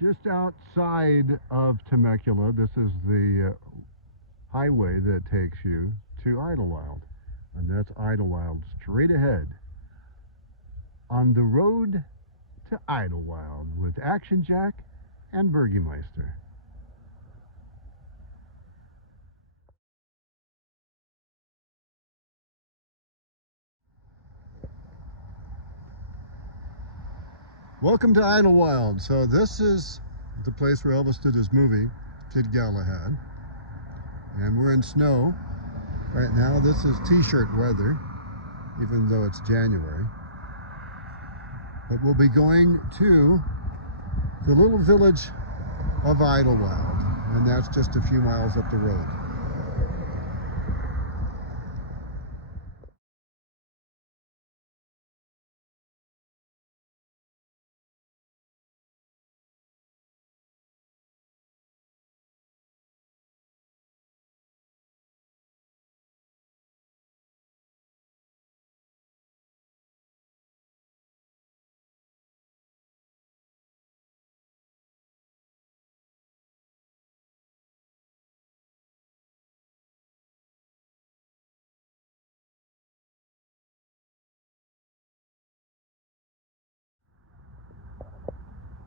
Just outside of Temecula, this is the highway that takes you to Idyllwild. And that's Idyllwild straight ahead. On the road to Idyllwild with Action Jack and Burgermeister. Welcome to Idyllwild. So this is the place where Elvis did his movie, Kid Galahad. And we're in snow. Right now this is t-shirt weather, even though it's January. But we'll be going to the little village of Idyllwild, and that's just a few miles up the road.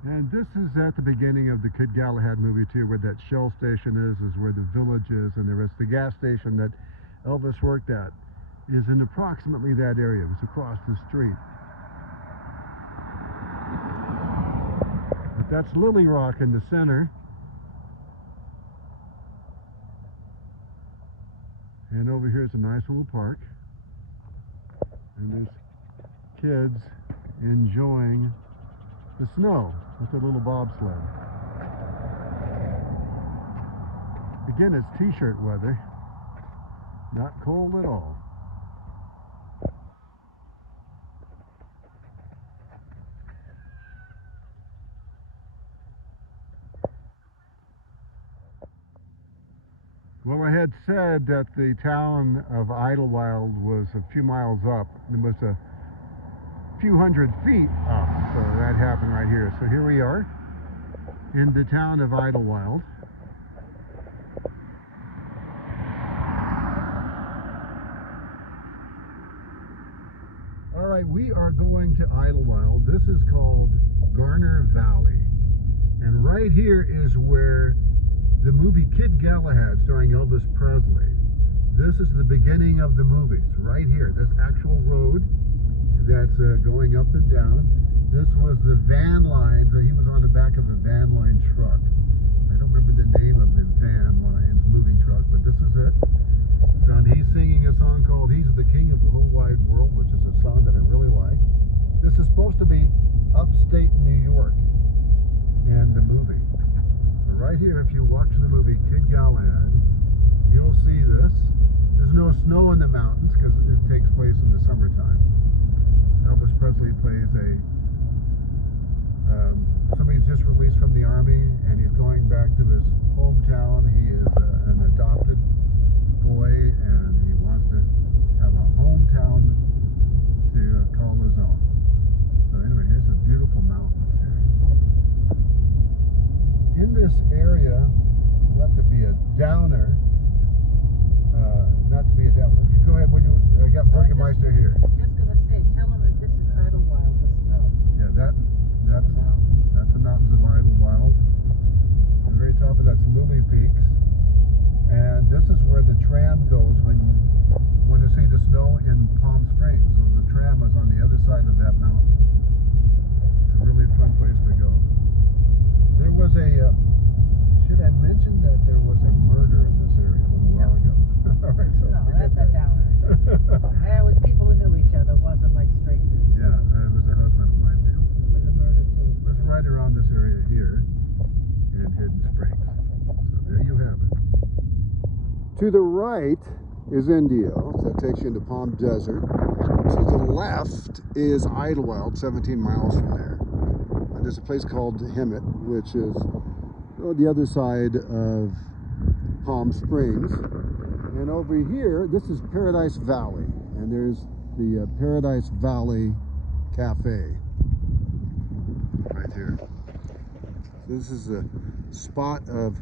And this is at the beginning of the Kid Galahad movie too, where that Shell station is where the village is, and there is the gas station that Elvis worked at is in approximately that area. It was across the street. But that's Lily Rock in the center. And over here is a nice little park. And there's kids enjoying the snow with a little bobsled. Again, it's t-shirt weather, not cold at all. Well, I had said that the town of Idyllwild was a few miles up. It was a few hundred feet up, so that happened right here. So here we are in the town of Idyllwild. All right, we are going to Idyllwild. This is called Garner Valley, and right here is where the movie Kid Galahad starring Elvis Presley. This is the beginning of the movies right here. This actual road that's going up and down. This was the van lines. He was on the back of a van line truck. I don't remember the name of the van lines moving truck, but this is it. And he's singing a song called He's the King of the Whole Wide World, which is a song that I really like. This is supposed to be upstate New York and the movie. So right here, if you watch the movie Kid Galahad, you'll see this. There's no snow in the mountains because it takes place in the summertime. Elvis Presley plays somebody who's just released from the army, and he's going back to his hometown. He is an adopted boy, and he wants to have a hometown to call his own. So anyway, here's some beautiful mountains here. In this area, not to be a downer, go ahead, I got Burgermeister here. Just gonna say, tell them that this is Idyllwild, the snow. Yeah, that's the mountains of Idyllwild. At the very top of that's Lily Peaks, and this is where the tram goes when you want to see the snow in Palm Springs. So the tram is on the other side of that mountain. It's a really fun place to go. There was should I mention that there was a murder in this area a little while ago? All right, so No, that's a downer. It was people who knew each other, wasn't like strangers. Yeah, it was a husband and wife deal. It was a murder suicide. It's right around this area here in Hidden Springs. So there you have it. To the right is Indio, so that takes you into Palm Desert. To the left is Idyllwild, 17 miles from there. And there's a place called Hemet, which is the other side of Palm Springs. And over here, this is Paradise Valley, and there's the Paradise Valley Cafe right here. This is a spot of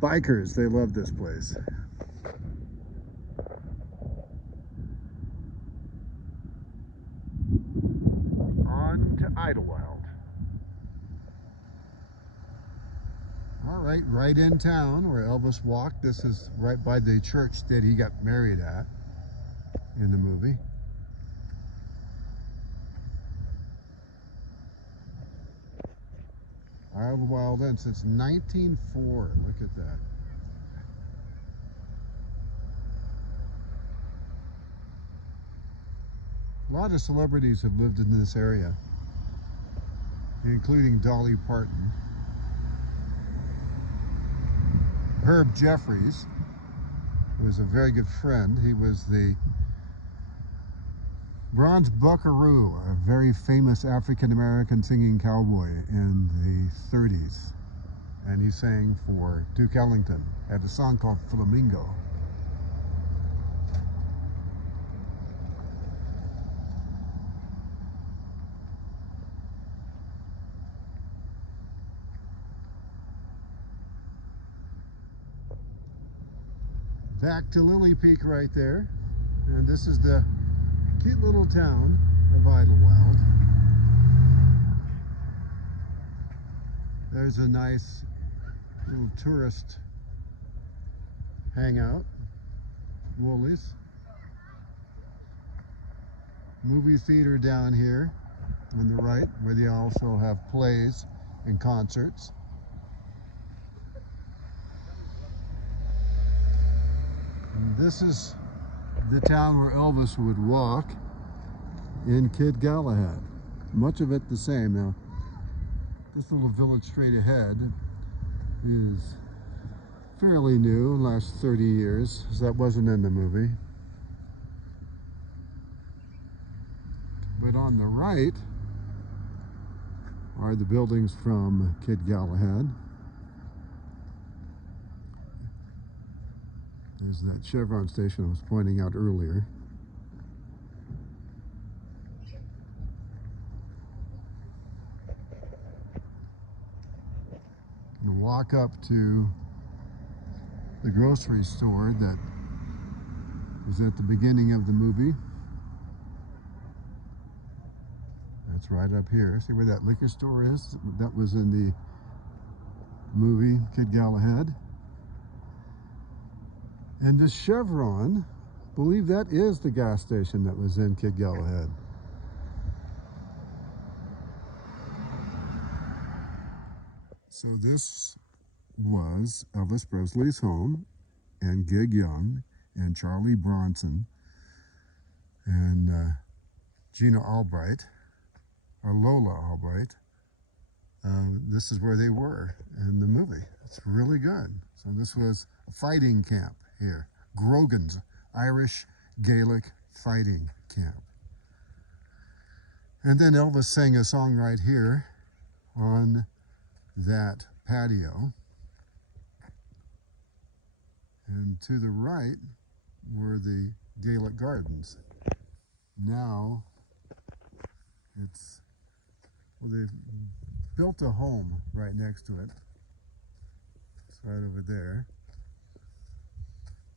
bikers. They love this place. On to Idyllwild. All right, right in town where Elvis walked. This is right by the church that he got married at in the movie. Idyllwild Inn since 1904. Look at that. A lot of celebrities have lived in this area, including Dolly Parton. Herb Jeffries was a very good friend. He was the Bronze Buckaroo, a very famous African-American singing cowboy in the 30s. And he sang for Duke Ellington, had a song called Flamingo. Back to Lily Peak right there. And this is the cute little town of Idyllwild. There's a nice little tourist hangout. Woolies. Movie theater down here on the right, where they also have plays and concerts. And this is the town where Elvis would walk in Kid Galahad. Much of it the same. Now, this little village straight ahead is fairly new, last 30 years, so that wasn't in the movie. But on the right are the buildings from Kid Galahad. There's that Chevron station I was pointing out earlier. You walk up to the grocery store that was at the beginning of the movie. That's right up here. See where that liquor store is? That was in the movie Kid Galahad. And the Chevron, I believe that is the gas station that was in Kid Galahad. So this was Elvis Presley's home, and Gig Young, and Charlie Bronson, and Gina Albright, or Lola Albright. This is where they were in the movie. It's really good. So this was a fighting camp here. Grogan's Irish Gaelic fighting camp. And then Elvis sang a song right here on that patio. And to the right were the Gaelic Gardens. Now it's, well, they've built a home right next to it. It's right over there.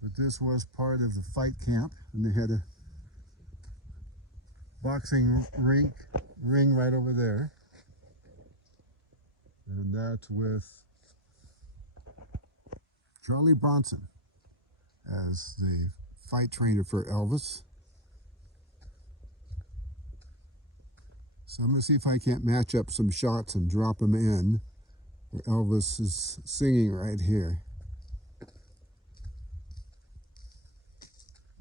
But this was part of the fight camp, and they had a boxing ring right over there. And that's with Charlie Bronson as the fight trainer for Elvis. So I'm going to see if I can't match up some shots and drop them in where Elvis is singing right here.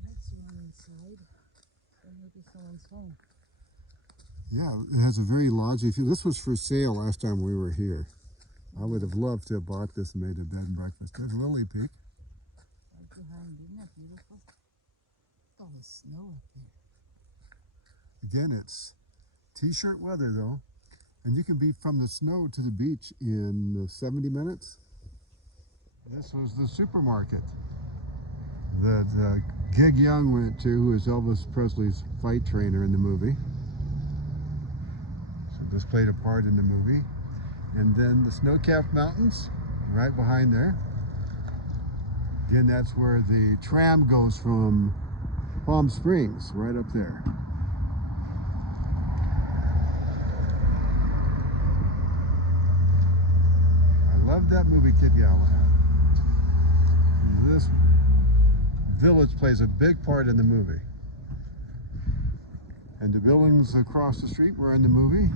That's one inside. Or maybe someone's home. Yeah, it has a very lodgy feel. This was for sale last time we were here. I would have loved to have bought this and made a bed and breakfast. There's Lily Peak. Right behind, isn't that beautiful? All the snow up there. Again, it's t-shirt weather though, and you can be from the snow to the beach in 70 minutes. This was the supermarket that Gig Young went to, who is Elvis Presley's fight trainer in the movie. So this played a part in the movie. And then the snow-capped mountains right behind there. Again, that's where the tram goes from Palm Springs, right up there. I love that movie, Kid Galahad. This village plays a big part in the movie. And the buildings across the street were in the movie.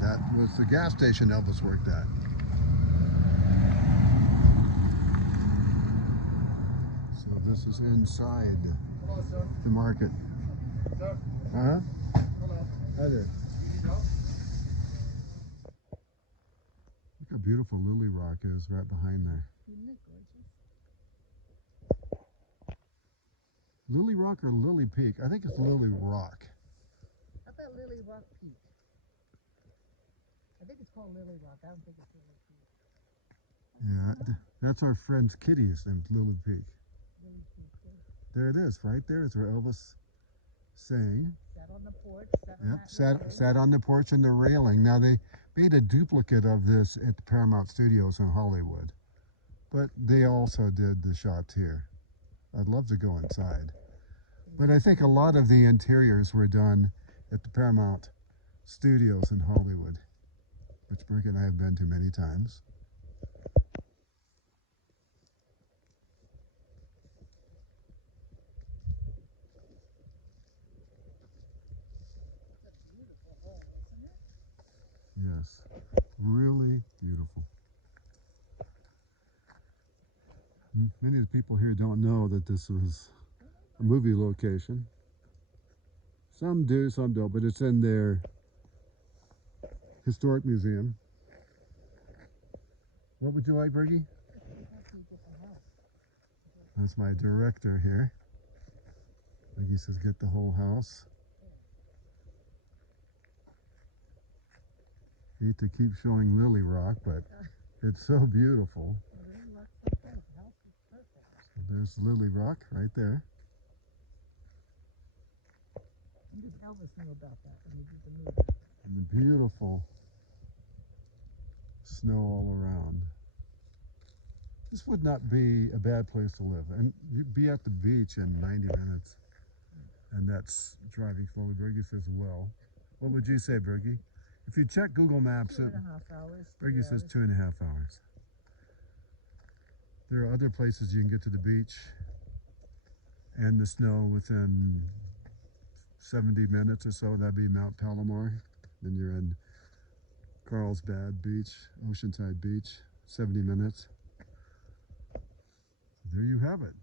That was the gas station Elvis worked at. So this is inside the market. Uh-huh. Hi there. Look how beautiful Lily Rock is right behind there. Isn't it gorgeous? Lily Rock or Lily Peak? I think it's Lily Rock. How about Lily Rock Peak? I think it's called Lily Rock. I don't think it's Lily Peak. Yeah, that's our friend's Kitty's named Lily Peak. Lily Peak. There it is, right there. It's where Elvis sang. Sat on the porch. Yep, sat on the porch and the railing. Now they made a duplicate of this at the Paramount Studios in Hollywood, but they also did the shots here. I'd love to go inside, but I think a lot of the interiors were done at the Paramount Studios in Hollywood, which Brooke and I have been to many times. It's a beautiful hall, isn't it? Yes, really beautiful. Many of the people here don't know that this was a movie location. Some do, some don't, but it's in their historic museum. What would you like, Bergie? That's my director here. Bergie says get the whole house. Hate to keep showing Lily Rock, but it's so beautiful. Lily Rock's so good. The house is perfect. So there's Lily Rock right there. I think Elvis knew about that when he did the movie. And the beautiful snow all around. This would not be a bad place to live. And you'd be at the beach in 90 minutes. And that's driving slowly. Bergie says, well. What would you say, Bergie? If you check Google Maps, 2.5 hours. Bergie says 2.5 hours. There are other places you can get to the beach and the snow within 70 minutes or so. That'd be Mount Palomar. Then you're in Carlsbad Beach, Oceanside Beach, 70 minutes. There you have it.